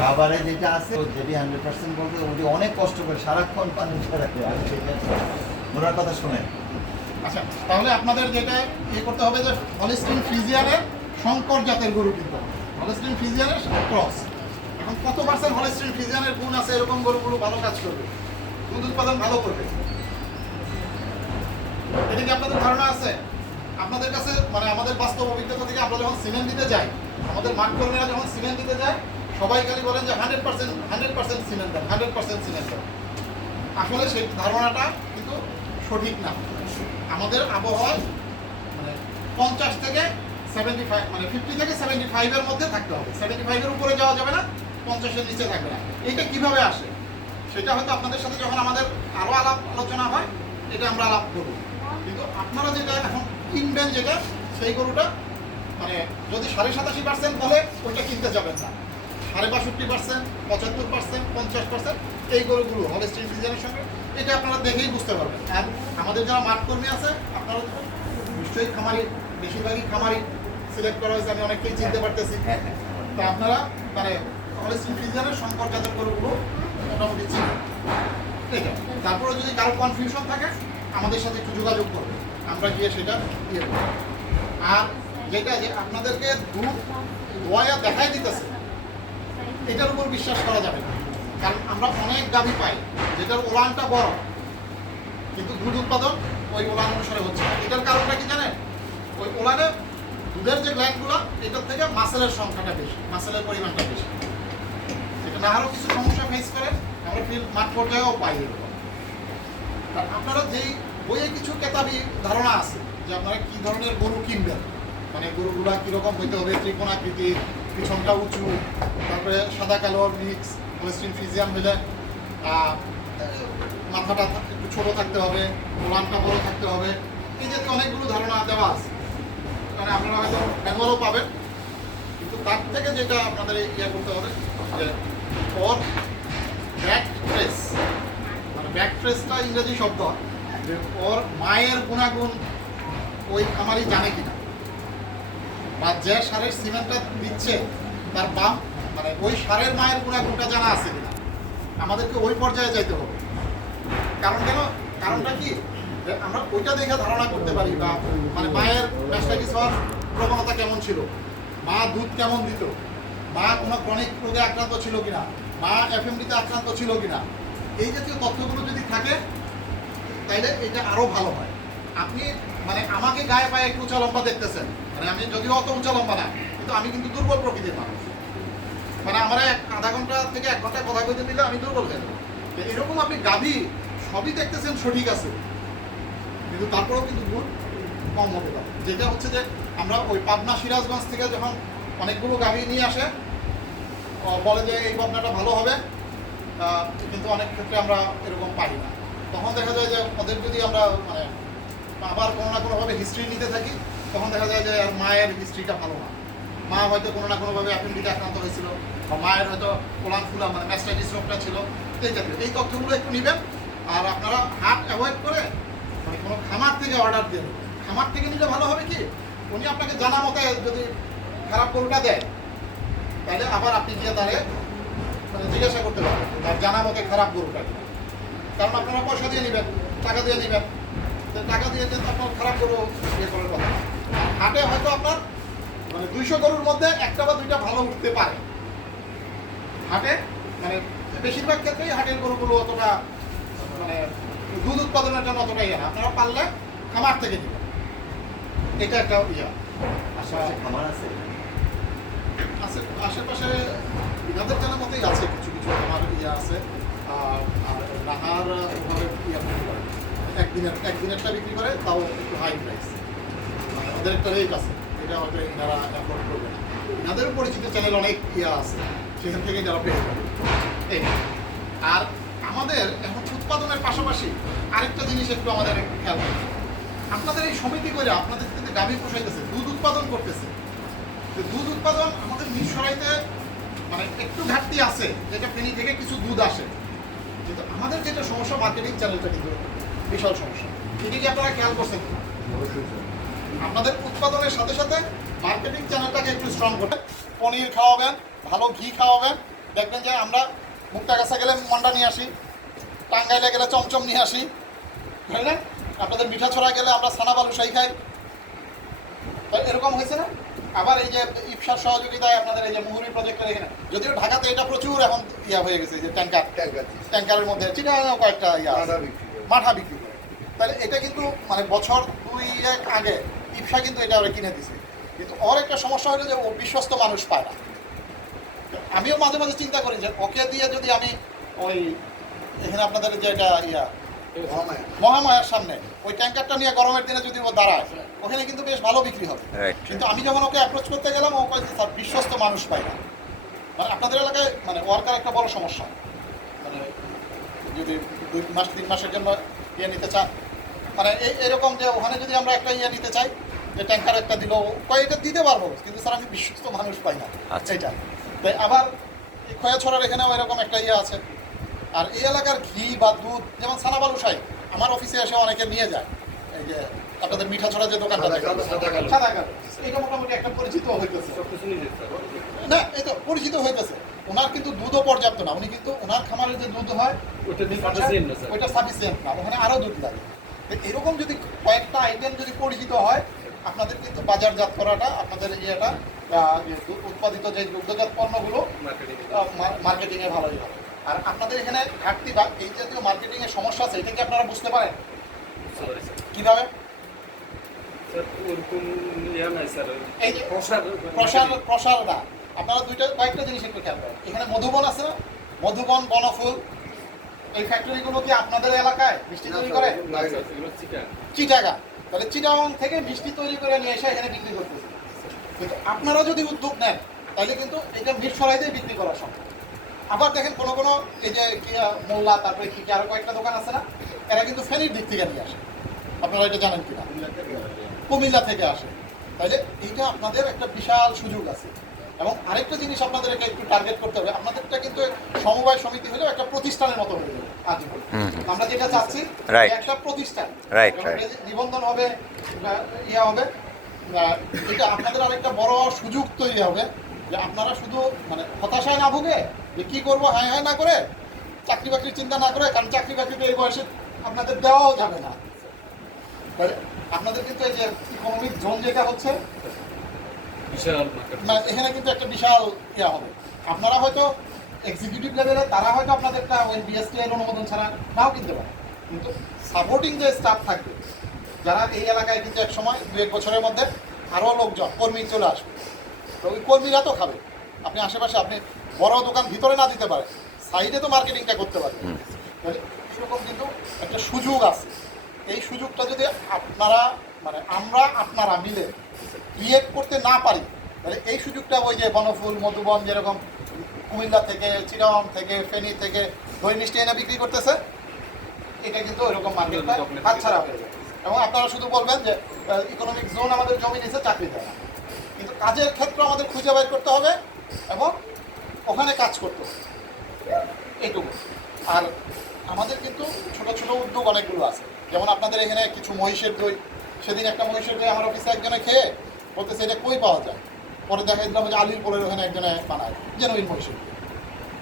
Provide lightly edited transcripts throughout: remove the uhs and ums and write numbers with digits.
খাবারে যেটা আছে যদি 100% বলতে উনি অনেক কষ্ট করে সারাক্ষণ পানি ছড়াতে আমি সেটা ওনার কথা শুনে। আচ্ছা, তাহলে আপনাদের যেটা করতে হবে যে হলিস্টিন ফ্রিজিয়ানের শঙ্কর জাতের গরু কিনতে হবে। হলিস্টিন ফ্রিজিয়ানের ক্রস। এখন কত পার্সেন্ট হলিস্টিন ফ্রিজিয়ানের গুণ আছে এরকম গরুগুলো ভালো কাজ করবে, দুধ উৎপাদন ভালো করবে, এটা কি আপনাদের ধারণা আছে? আপনাদের কাছে মানে আমাদের বাস্তব অভিজ্ঞতা থেকে আমরা যখন সিমেন্ট দিতে যাই, আমাদের মাঠ কর্মীরা যখন সিমেন্ট দিতে যায় সবাই খালি বলেন যে 100% সিমেন্ট দেন, 100% সিমেন্ট দেন। আসলে সেই ধারণাটা কিন্তু সঠিক না। আমাদের আবহাওয়ায় মানে 50 থেকে 75 মানে 50 থেকে 75 এর মধ্যে থাকতে হবে। 75 এর উপরে যাওয়া যাবে না, 50 এর নিচে থাকবে না। এটা কিভাবে আসে সেটা হয়তো আপনাদের সাথে যখন আমাদের আরো আলোচনা হয় এটা আমরা আলাপ করব। কিন্তু আপনারা যেটা এখন কিনবেন যেটা সেই গরুটা মানে যদি 87.5% বলে ওইটা কিনতে যাবেন না। 62.5%, 75%, 50% এই গরুগুলো হলিস্টিন ফ্রিজিয়ানের সঙ্গে এটা আপনারা দেখেই বুঝতে পারবেন। আর আমাদের যারা মাঠ কর্মী আছে আপনারা নিশ্চয়ই খামারি, বেশিরভাগই খামারি সিলেক্ট করা হয়েছে, আমি অনেককেই চিনতে পারতেছি। তা আপনারা মানে হলিস্টিন ফ্রিজিয়ানের শঙ্কর জাতের গরুগুলো মোটামুটি চিনেন। এটা তারপরে যদি কারো কনফিউশন থাকে আমাদের সাথে একটু যোগাযোগ করবে, আমরা গিয়ে সেটা করব। আর যেটা যে আপনাদেরকে দুধ দোয়া দেখাই দিতেছে এটার উপর বিশ্বাস করা যাবে না। কারণ আমরা অনেক গাভী পাই যেটার ওলানটা বড় কিন্তু দুধ উৎপাদন ওই ওলান অনুসারে হচ্ছে না। এটার কারণটা কি জানেন? ওই ওলানে দুধের যে গ্ল্যান্ডগুলো এটার থেকে মাসেলের সংখ্যাটা বেশি, মাসেলের পরিমাণটা বেশি। এটা না আরও কিছু সমস্যা ফেস করে আমরা ফিল্ড মাঠ পর্যায়েও পাই এরকম। আপনারা যেই বইয়ে কিছু কেতাবি ধারণা আছে যে আপনারা কি ধরনের গরু কিনবেন, মানে গরুগুলা কীরকম হইতে হবে, ত্রিকোণাকৃতি, পিছনটা উঁচু, তারপরে সাদা কালো মিক্স, হলিস্টিন ফ্রিজিয়ান হইলে মাথাটা একটু ছোটো থাকতে হবে, ওলানটা বড় থাকতে হবে, এই জাতীয় অনেকগুলো ধারণা দেওয়া আছে। মানে আপনারা হয়তো ম্যানুয়ালও পাবেন, কিন্তু তার থেকে যেটা আপনাদের ইয়ে করতে হবে যে ওর ব্যাক ট্রেস, মানে ব্যাক ট্রেসটা ইংরেজি শব্দ, যে ওর মায়ের গুণাগুণ ওই খামারই জানে কিনা, বা যে সারের সিমেন্টটা দিচ্ছে তার বাম মানে ওই সারের মায়ের গুণাগুণটা জানা আছে কিনা, আমাদেরকে ওই পর্যায়ে যাইতে হবে। কারণ কেন? কারণটা কি আমরা ওইটা দেখে ধারণা করতে পারি, বা মানে মায়ের ম্যাস্টাইটিস হওয়ার প্রবণতা কেমন ছিল, মা দুধ কেমন দিত, মা কোনো ক্রনিক রোগে আক্রান্ত ছিল কিনা, মা এফএমডিতে আক্রান্ত ছিল কিনা, এই জাতীয় তথ্যগুলো যদি থাকে তাইলে এটা আরও ভালো হয়। আপনি মানে আমাকে গায়ে পায়ে একটু উঁচা লম্বা দেখতেছেন, মানে আমি যদিও অত উঁচা লম্বা না, কিন্তু আমি কিন্তু দুর্বল প্রকৃতির মানুষ। মানে আমার আধা ঘন্টা থেকে 1 ঘন্টা কথা কইতে দিলে আমি দুর্বল হয়ে যাবো। এরকম আপনি গাভী সবই দেখতেছেন সঠিক আছে, কিন্তু তারপরেও কিন্তু দুধ কম হতে পারে। যেটা হচ্ছে যে আমরা ওই পাবনা সিরাজগঞ্জ থেকে যখন অনেকগুলো গাভী নিয়ে আসে বলে যে এই পাবনাটা ভালো হবে, কিন্তু অনেক ক্ষেত্রে আমরা এরকম পাই না। তখন দেখা যায় যে ওদের যদি আমরা মানে আবার কোনো না কোনোভাবে হিস্ট্রি নিতে থাকি তখন দেখা যায় যে মায়ের হিস্ট্রিটা ভালো না, মা হয়তো কোনো না কোনোভাবে অ্যাপেন্ডিক্সে আক্রান্ত হয়েছিল, বা মায়ের হয়তো কোলান ফুলা মানে ম্যাস্টাইটিস রোগটা ছিল, এই জাতীয় এই তথ্যগুলো একটু নেবেন। আর আপনারা হাট অ্যাভয়েড করে মানে কোনো খামার থেকে অর্ডার দেন। খামার থেকে নিলে ভালো হবে কি, উনি আপনাকে জানা মতে যদি খারাপ গরুটা দেয় তাহলে আবার আপনি গিয়ে তাহলে মানে জিজ্ঞাসা করতে পারবেন তার জানা মতে খারাপ গরুটা, কারণ আপনারা পয়সা দিয়ে নেবেন, টাকা দিয়ে নেবেন, টাকা দিয়ে যে আপনার খারাপ গরু ইয়ে করার কথা। হাটে হয়তো আপনার মানে 200 গরুর মধ্যে 1টা বা 2টা ভালো উঠতে পারে। হাটে মানে বেশিরভাগ ক্ষেত্রেই হাটের গরুগুলো অতটা মানে দুধ উৎপাদনের জন্য অতটা ইয়ে না। আপনারা পারলে খামার থেকে নেবেন, এটা একটা ইয়া। আশেপাশে খামার আছে আশেপাশে ইনাদের জানা মতোই আছে, কিছু কিছু খামার ইয়ে আছে। আর রাহার ওভাবে ইয়া বিক্রি করে, একদিনেরটা বিক্রি করে, তাও একটু হাই প্রাইস, মানে ওদের একটা রেট আছে, এটা হয়তো এনারা অ্যাফোর্ড করবে না। এনাদেরও পরিচিত চ্যানেল অনেক ইয়া আছে, সেখান থেকে যারা পেয়ে যাবে। এই আর আমাদের এখন উৎপাদনের পাশাপাশি আরেকটা জিনিস একটু আমাদের খেয়াল করতে হবে। আপনাদের এই সমিতি করে আপনাদের কিন্তু গাভী পোষাইতেছে, দুধ উৎপাদন করতেছে, দুধ উৎপাদন আমাদের মিরসরাইতে মানে একটু ঘাটতি আছে, যেটা ফেনী থেকে কিছু দুধ আসে, কিন্তু আমাদের যেটা সমস্যা মার্কেটিং চ্যানেলটা কিন্তু বিশাল সমস্যা। এটা কি আপনারা খেয়াল করছেন? আপনাদের উৎপাদনের সাথে সাথে মার্কেটিং চ্যানেলটাকে একটু স্ট্রং করে পনির খাওয়াবেন, ভালো ঘি খাওয়াবেন। দেখবেন যে আমরা মুক্তাগাছা গেলে মন্ডা নিয়ে আসি, টাঙ্গাইলে গেলে চমচম নিয়ে আসি, তাই না? আপনাদের মিঠাছড়া গেলে আমরা ছানা বালুশাহী খাই। এরকম হয়েছে না? আবার এই যে ইফসার সহযোগিতায় আপনাদের এই যে মুহুরী প্রজেক্টের এখানে, যদিও ঢাকাতে এটা প্রচুর এখন ইয়া হয়ে গেছে, যে ট্যাঙ্কারের মধ্যে চিটাগাঙেও কয়েকটা ইয়া মাঠা বিক্রি করে। তাহলে এটা কিন্তু মানে বছর 2-1 আগে ইফসা কিন্তু এটা ওরা কিনে দিছে, কিন্তু ওর একটা সমস্যা হলো যে ও বিশ্বস্ত মানুষ পায় না। আমিও মাঝে মাঝে চিন্তা করি যে ওকে দিয়ে যদি আমি ওই এখানে আপনাদের যে এটা ইয়া মহামায়ার সামনে ওই ট্যাঙ্কারটা নিয়ে গরমের দিনে যদি ও দাঁড়ায়, ওখানে কিন্তু বেশ ভালো বিক্রি হবে। কিন্তু আমি যখন ওকে অ্যাপ্রোচ করতে গেলাম, ও কয়েছে স্যার বিশ্বস্ত মানুষ পাই না। মানে আপনাদের এলাকায় মানে ওয়ার্কার একটা বড় সমস্যা, মানে যদি 2 মাস 3 মাসের জন্য ইয়ে নিতে চান, মানে এরকম যে ওখানে যদি আমরা একটা ইয়ে নিতে চাই, যে ট্যাঙ্কার একটা দিল, কয়েকটা দিতে পারবো, কিন্তু স্যার আমি বিশ্বস্ত মানুষ পাই না। এইটা তাই আবার খয়াছড়ার এখানেও এরকম একটা ইয়ে আছে। আর এই এলাকার ঘি বা দুধ, যেমন ছানা বালুশাহী, আমার অফিসে এসে অনেকে নিয়ে যায়। এই যে আপনাদের মিঠাছড়া যে দোকানটা সাদা কালো, এটা মোটামুটি একটা পরিচিত হইতেছে না, এই তো পরিচিত হইতেছে। ওনার কিন্তু দুধও পর্যাপ্ত না, উনি কিন্তু ওনার খামারের যে দুধ হয় ওইটা সাফিসিয়েন্ট না, ওখানে আরও দুধ লাগে। এরকম যদি কয়েকটা আইটেম যদি পরিচিত হয়, আপনাদের কিন্তু বাজারজাত করাটা, আপনাদের ইয়েটা উৎপাদিত যে দুগ্ধজাত পণ্যগুলো মার্কেটিংয়ে ভালোই হবে। আর আপনাদের এখানে ঘাটতি বা এই জাতীয় মার্কেটিংয়ের সমস্যা আছে, এটা কি আপনারা বুঝতে পারেন কিভাবে? এই যে প্রসার না, আপনারা কয়েকটা জিনিস একটু খেয়াল করেন। এখানে মধুবন আছে না, মধুবন, বনফুল, এই ফ্যাক্টরিগুলো কি আপনাদের এলাকায় মিষ্টি তৈরি করে? চিটাগাং। তাহলে চিটাগাং থেকে মিষ্টি তৈরি করে নিয়ে এসে এখানে বিক্রি করতেছে। কিন্তু আপনারা যদি উদ্যোগ নেন, তাহলে কিন্তু এটা মিরসরাইতেই বিক্রি করা সম্ভব। আবার দেখেন কোনো কোনো এই যে মোল্লা, তারপরে কি আরো কয়েকটা দোকান আছে না, এরা কিন্তু ফেনীর দিক থেকে নিয়ে আসে। আপনারা এটা জানেন কিনা? কুমিল্লা থেকে আসে। তাইলে এইটা আপনাদের একটা বিশাল সুযোগ আছে। এবং আরেকটা জিনিস আপনাদেরকে একটু টার্গেট করতে হবে, আপনাদেরটা কিন্তু সমবায় সমিতি হলেও একটা প্রতিষ্ঠানের মতো হয়ে যাবে। আজ আমরা যেটা চাচ্ছি একটা প্রতিষ্ঠান, নিবন্ধন হবে, ইয়া হবে, এটা আপনাদের আরেকটা বড় সুযোগ তৈরি হবে, যে আপনারা শুধু মানে হতাশায় না ভুগে যে কী করবো হায় হায় না করে, চাকরি বাকরির চিন্তা না করে, কারণ চাকরি বাকরিতে এই বয়সে আপনাদের দেওয়াও যাবে না। আপনাদের কিন্তু এই যে ইকোনমিক জোন যেটা হচ্ছে, মানে এখানে কিন্তু একটা বিশাল ইয়া হবে। আপনারা হয়তো এক্সিকিউটিভ লেভেলে, তারা হয়তো আপনাদেরটা ওই বিএসটিআই অনুমোদন ছাড়া নাও কিনতে পারে, কিন্তু সাপোর্টিং যে স্টাফ থাকবে, যারা এই এলাকায় কিন্তু এক সময় 2-1 বছরের মধ্যে আরও লোকজন কর্মী চলে আসবে, তো ওই কর্মীরা তো খাবে। আপনি আশেপাশে আপনি বড় দোকান ভিতরে না দিতে পারেন, সাইডে তো মার্কেটিংটা করতে পারবেন। এরকম কিন্তু একটা সুযোগ আছে। এই সুযোগটা যদি আপনারা মানে আপনারা মিলে ক্রিয়েট করতে না পারি, তাহলে এই সুযোগটা ওই যে বনফুল, মধুবন যেরকম কুমিল্লা থেকে, চিটাগাং থেকে, ফেনী থেকে দই মিষ্টি এনে বিক্রি করতেছে, এটা কিন্তু ওইরকম মার্কেটটা হাতছাড়া হয়ে যাবে। এবং আপনারা শুধু বলবেন যে ইকোনমিক জোন আমাদের জমি নিচে চাকরি দেয় না, কিন্তু কাজের ক্ষেত্র আমাদের খুঁজে বের করতে হবে এবং ওখানে কাজ করতে হবে, এইটুকু। আর আমাদের কিন্তু ছোটো ছোটো উদ্যোগ অনেকগুলো আছে, যেমন আপনাদের এখানে কিছু মহিষের দই, সেদিন একটা মহিষের দই আমার অফিসে একজনে খেয়ে বলতেছে এটা কই পাওয়া যায়, পরে দেখা দিলাম যে আলির পোলের ওখানে একজনে বানায় জেনুইন মহিষের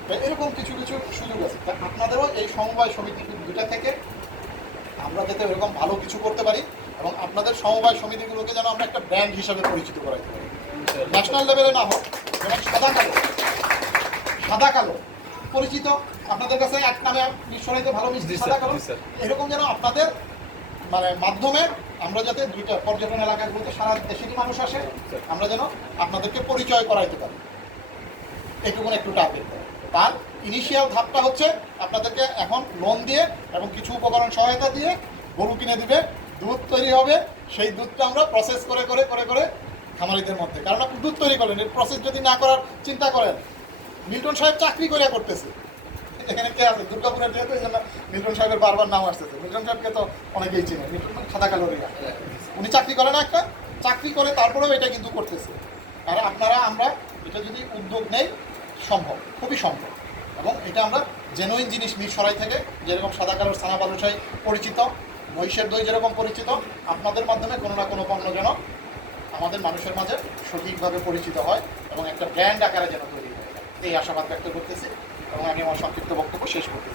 দই। এরকম কিছু কিছু সুযোগ আছে। তা আপনাদেরও এই সমবায় সমিতি দুটা থেকে আমরা যাতে এরকম ভালো কিছু করতে পারি, এবং আপনাদের সমবায় সমিতিগুলোকে যেন আমরা একটা ব্র্যান্ড হিসাবে পরিচিত করাইতে পারি, ন্যাশনাল লেভেলে না হোক, যেমন সাদা কালো পরিচিত, আপনাদের কাছে এক নামে মিরসরাইতে ভালো মিষ্টি সাদা কালো, এরকম যেন আপনাদের মানে মাধ্যমে আমরা যাতে দুইটা পর্যটন এলাকাগুলোতে সারা দেশেরই মানুষ আসে, আমরা যেন আপনাদেরকে পরিচয় করাইতে পারি, এইটুকুন একটু টার্গেট করে। তার ইনিশিয়াল ধাপটা হচ্ছে আপনাদেরকে এখন লোন দিয়ে এবং কিছু উপকরণ সহায়তা দিয়ে গরু কিনে দিবে, দুধ তৈরি হবে, সেই দুধটা আমরা প্রসেস করে করে করে করে খামারিদের মধ্যে, কারণ আপনি দুধ তৈরি করলেন, এই প্রসেস যদি না করার চিন্তা করেন, মিল্টন সাহেব চাকরি করে করতেছে, এখানে কে আছে দুর্গাপুরের, যেহেতু এই জন্য মিল্টন সাহেবের বারবার নাম আসতেছে, মিল্টন সাহেবকে তো অনেকেই চিনে, মিল্টন সাদা কালোরিয়া, উনি চাকরি করে না, একটা চাকরি করে তারপরেও এটা কিন্তু করতেছে। আর আপনারা আমরা এটা যদি উদ্যোগ নেই, সম্ভব, খুবই সম্ভব। এবং এটা আমরা জেনুইন জিনিস মিরসরাই থেকে, যেরকম সাদা কালোর ছানা বালুশাহী পরিচিত, মহিষের দই যেরকম পরিচিত, আপনাদের মাধ্যমে কোনো না কোনো পণ্য যেন আমাদের মানুষের মাঝে সঠিকভাবে পরিচিত হয় এবং একটা ব্র্যান্ড আকারে যেন তৈরি হয়, এই আশাবাদ ব্যক্ত করতেছি এবং আমি আমার সংক্ষিপ্ত বক্তব্য শেষ করতেছি।